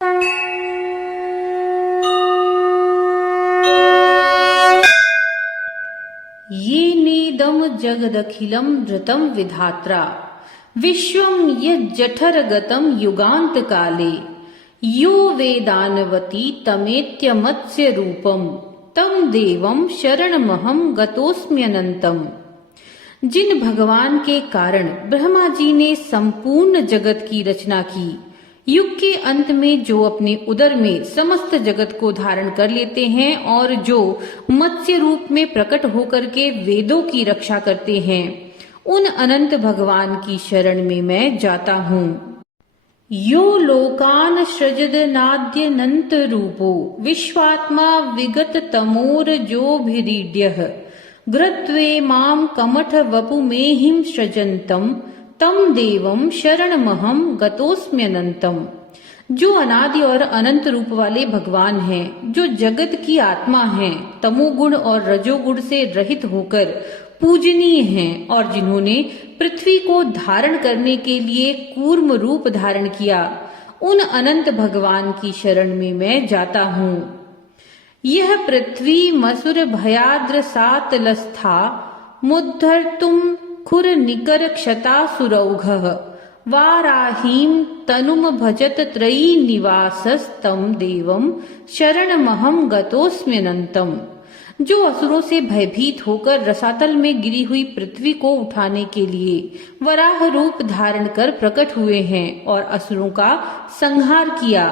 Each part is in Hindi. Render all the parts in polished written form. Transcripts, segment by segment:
ये नेदम जगदखिलम धृतम विधात्रा विश्वम यज्जठरगतम युगांत काले यो वेदानवती तमेत्य मत्स्य रूपम तम देवम शरणमहम गतोस्म्यनंतम। जिन भगवान के कारण ब्रह्मा जी ने संपूर्ण जगत की रचना की, युग के अंत में जो अपने उदर में समस्त जगत को धारण कर लेते हैं और जो मत्स्य रूप में प्रकट होकर के वेदों की रक्षा करते हैं, उन अनंत भगवान की शरण में मैं जाता हूँ। यो लोकान सृजद नाद्यनंत रूपो विश्वात्मा विगत तमोर जो भिरीड्यः घृत्वे माम कमठ वपु मेहिम सृजंतम तम देवम शरणमहम गतोस्म्यनंतम। जो अनादि और अनंत रूप वाले भगवान हैं, जो जगत की आत्मा हैं, तमोगुण और रजोगुण से रहित होकर पूजनीय हैं और जिन्होंने पृथ्वी को धारण करने के लिए कूर्म रूप धारण किया, उन अनंत भगवान की शरण में मैं जाता हूँ। यह पृथ्वी मसुर भयाद्र सातलस्था मुद्धर्तुम खुर निकर क्षता सुरौघः वाराहीम तनुम भजत त्रयी निवासस्तम देवम शरणमहम गतोस्म्यनंतम। जो असुरों से भयभीत होकर रसातल में गिरी हुई पृथ्वी को उठाने के लिए वराह रूप धारण कर प्रकट हुए हैं और असुरों का संहार किया,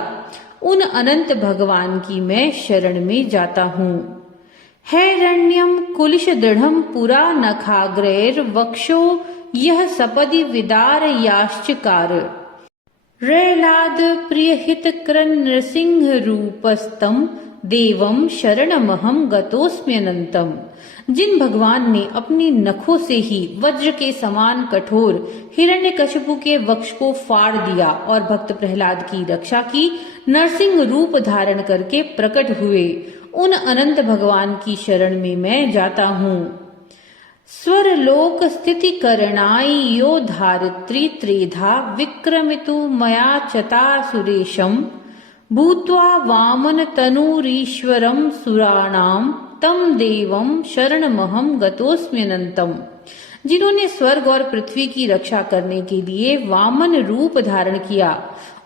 उन अनंत भगवान की मैं शरण में जाता हूँ। हैरण्यम कुलिश दृढ़म पुरा नखाग्रैर वक्षो यह सपदि विदार याश्चकार रैलाद प्रियहित कृन नृसिंह रूपस्तम देवम शरणमहम गतोस्म्यनंतम। जिन भगवान ने अपनी नखों से ही वज्र के समान कठोर हिरण्यकशिपु के वक्ष को फाड़ दिया और भक्त प्रहलाद की रक्षा की, नरसिंह रूप धारण करके प्रकट हुए, उन अनंत भगवान की शरण में मैं जाता हूँ। स्वरलोक स्थिति करणाई यो धारित्री त्रेधा विक्रमितु मया चता सुरेशम भूत्वा वामन तनूरीश्वरम सुराणाम तम देवम शरणमहम गतोस्म्यनंतम। जिन्होंने स्वर्ग और पृथ्वी की रक्षा करने के लिए वामन रूप धारण किया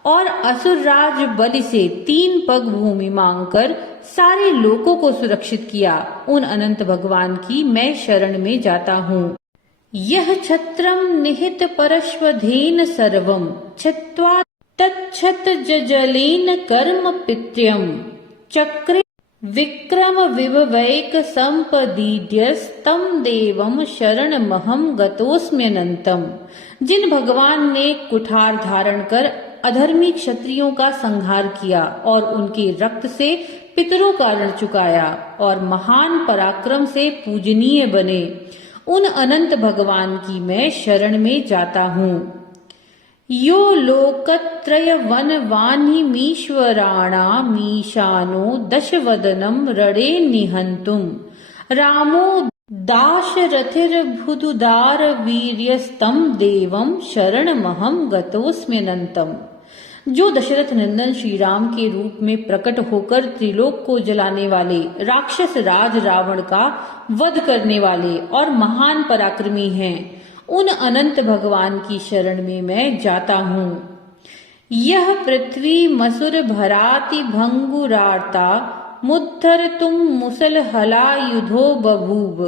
और असुरराज बलि से 3 पग भूमि मांगकर सारे लोकों को सुरक्षित किया, उन अनंत भगवान की मैं शरण में जाता हूँ। यह छत्रम निहित परश्वधेन सर्वम छित्त्वा तच्छत जलेन कर्म पित्यम चक्रे विक्रम विभवैक संपदीड्यस्तम देवम शरणमहम गतोस्म्यनंतम। जिन भगवान ने कुठार धारण कर अधर्मी क्षत्रियों का संहार किया और उनके रक्त से पितरों का ऋण चुकाया और महान पराक्रम से पूजनीय बने, उन अनंत भगवान की मैं शरण में जाता हूँ। यो लोकत्रय वन वान्हीमीश्वराणा मीशानो दशवदनम रणे निहंतुम रामो दाशरथिर्बुधुदार वीर्यस्तम देवम शरणमहम गतोस्म्यनंतम। जो दशरथ नंदन श्री राम के रूप में प्रकट होकर त्रिलोक को जलाने वाले राक्षस राज रावण का वध करने वाले और महान पराक्रमी हैं, उन अनंत भगवान की शरण में मैं जाता हूँ। यह पृथ्वी मसुर भराति भंगुरार्ता मुद्धर तुम मुसल हलायुधो बभूव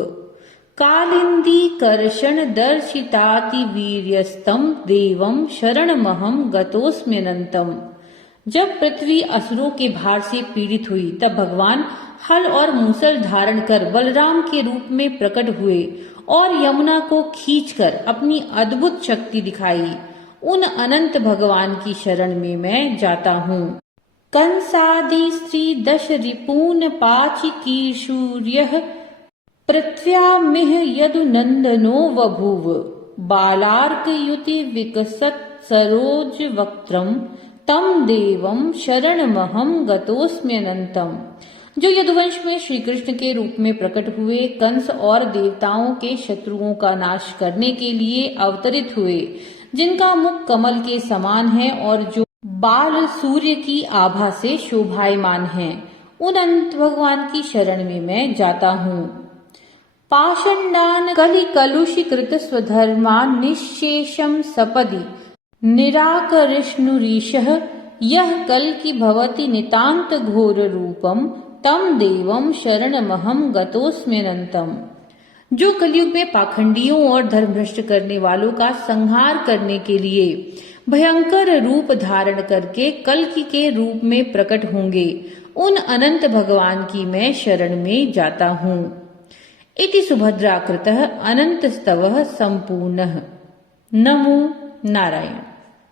कालिंदी कर्षण दर्शिताति वीर्यस्तम देवम शरणमहम गतोस्म्यनंतम। जब पृथ्वी असुरों के भार से पीड़ित हुई, तब भगवान हल और मूसल धारण कर बलराम के रूप में प्रकट हुए और यमुना को खींचकर अपनी अद्भुत शक्ति दिखाई, उन अनंत भगवान की शरण में मैं जाता हूँ। कंसादि स्त्री दश रिपून पाचि कीशूर्यः पृथ्व्यामिह यदुनंदनो बभूव बालार्क युति विकसत सरोज वक्त्रम तम देवम शरणमहम गतोस्म्यनंतम। जो यदुवंश में श्री कृष्ण के रूप में प्रकट हुए, कंस और देवताओं के शत्रुओं का नाश करने के लिए अवतरित हुए, जिनका मुख कमल के समान है और जो बाल सूर्य की आभा से शोभायमान हैं। उन अनंत भगवान की शरण में मैं जाता हूँ। पाषंडान कलिकलुषीकृत स्वधर्मान निःशेषम सपदि निराकरिष्णुरीशः यह कल की भवति नितांत घोर रूपम तम देवम शरणमहम गतोस्म्यनंतम। जो कलयुग में पाखंडियों और धर्मभ्रष्ट करने वालों का संहार करने के लिए भयंकर रूप धारण करके कल्कि के रूप में प्रकट होंगे, उन अनंत भगवान की मैं शरण में जाता हूँ। इति सुभद्राकृतः अनंत स्तवः संपूर्णः। नमो नारायण।